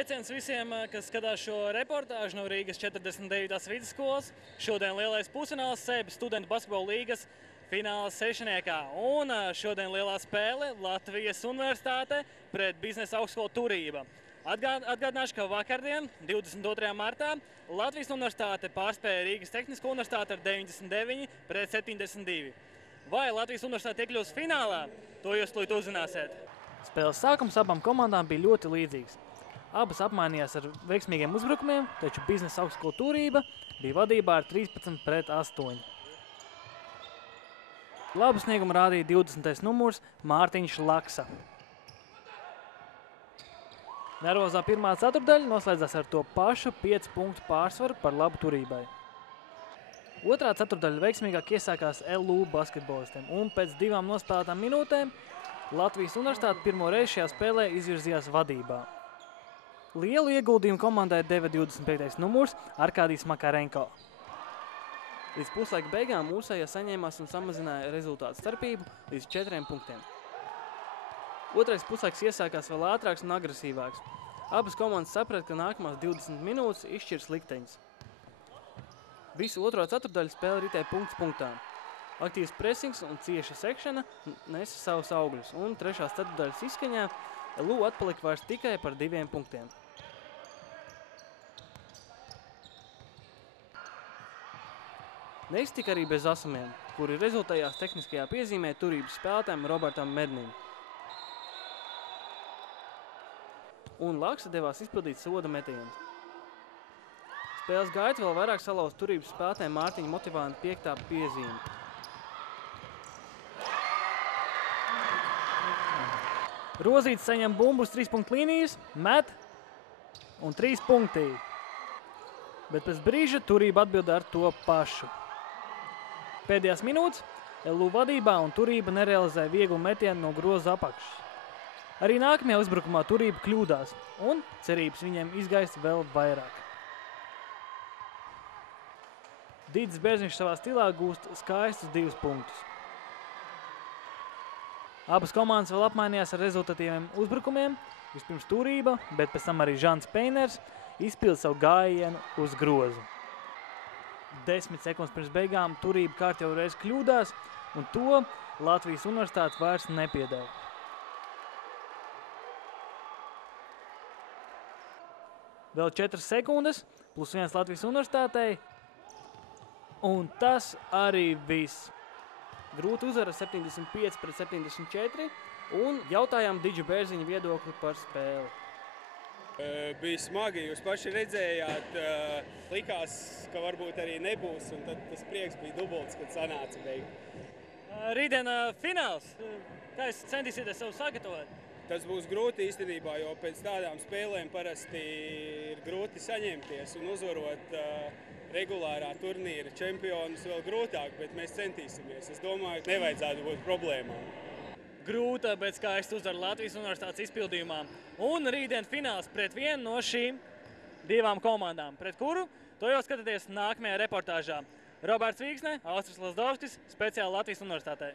Sveiciens visiem, kas skatās šo reportāžu no Rīgas 49. vidusskolas. Šodien lielais pusfināls Seibu studentu basketbola līgas fināla sešniekā. Un šodien lielā spēle Latvijas Universitāte pret Biznesa augstskolu Turība. Atgādināšu, ka vakardien, 22. martā, Latvijas Universitāte pārspēja Rīgas Tehnisko universitāti ar 99 pret 72. Vai Latvijas Universitāte iekļūs finālā? To jūs tūlīt uzzināsiet. Spēles sākums abām komandām bija ļoti līdzīgs. Abas apmainījās ar veiksmīgiem uzbrukumiem, taču Biznesa augstskola Turība bija vadībā ar 13 pret 8. Labu sniegumu rādīja 20. numurs Mārtiņš Laksa. Nervozā pirmā ceturdaļa noslēdzās ar to pašu 5 punktu pārsvaru par labu Turībai. Otrā ceturdaļa veiksmīgāk iesākās LU basketbolistiem, un pēc 2 nospēlētām minūtēm Latvijas Universitāte pirmo reizi šajā spēlē izvirzījās vadībā. Lielu ieguldījumu komandai deva 25. numurs Arkādijs Makarenko. Līdz puslaika beigām mūsējie saņēmās un samazināja rezultātu starpību līdz 4 punktiem. Otrais puslaiks iesākās vēl ātrāks un agresīvāks. Abas komandas saprata, ka nākamās 20 minūtes izšķirs likteņus. Visu otro ceturdaļu spēle ritēja punkts punktā. Aktīvs presings un cieša sekšana nesa savus augļus, un trešās ceturdaļas izskaņā LU atpalika vairs tikai par 2 punktiem. Neiztika arī bez asumiem, kuri rezultējās tehniskajā piezīmē Turības spēlētājiem Robertam Mednim. Un Laksa devās izpildīt soda metienus. Spēles gaita vēl vairāk salauz Turības spēlētājiem Mārtiņa Motivāna 5. piezīme. Rozīts saņem bumbu uz 3 punktu līnijas, met un 3 punktī. Bet pēc brīža Turība atbilda ar to pašu. Pēdējās minūtes LU vadībā un Turība nerealizēja vieglu metienu no groza apakšas. Arī nākamajā uzbrukumā Turība kļūdās, un cerības viņiem izgaist vēl vairāk. Dīdzis Bērziņš savā stilā gūst skaistus 2 punktus. Abas komandas vēl apmainījās ar rezultatīviem uzbrukumiem. Vispirms Turība, bet pēc tam arī Žants Peiners izpilda savu gājienu uz grozu. 10 sekundes pirms beigām Turība kārtējo reizi kļūdās, un to Latvijas Universitāte vairs nepiedeva. Vēl 4 sekundes, plus 1 Latvijas Universitātei, un tas arī viss. Grūti uzvara 75 pret 74, un jautājām Didžu Bērziņa viedokli par spēli. Bija smagi, jūs paši redzējāt, likās, ka varbūt arī nebūs, un tad tas prieks bija dubults, kad sanāca beigās. Rītdien fināls. Kā jūs centīsieties sev sagatavot? Tas būs grūti īstenībā, jo pēc tādām spēlēm parasti ir grūti saņemties un uzvarot regulārā turnīra čempionus vēl grūtāk, bet mēs centīsimies. Es domāju, ka nevajadzētu būt problēmām. Grūta, bet skaisti uzvar Latvijas Universitātes izpildījumā. Un rītdien fināls pret vienu no šīm 2 komandām. Pret kuru? To jau skatāties nākamajā reportāžā. Roberts Vīksne, Austris Lazdovskis, speciāli Latvijas Universitātei.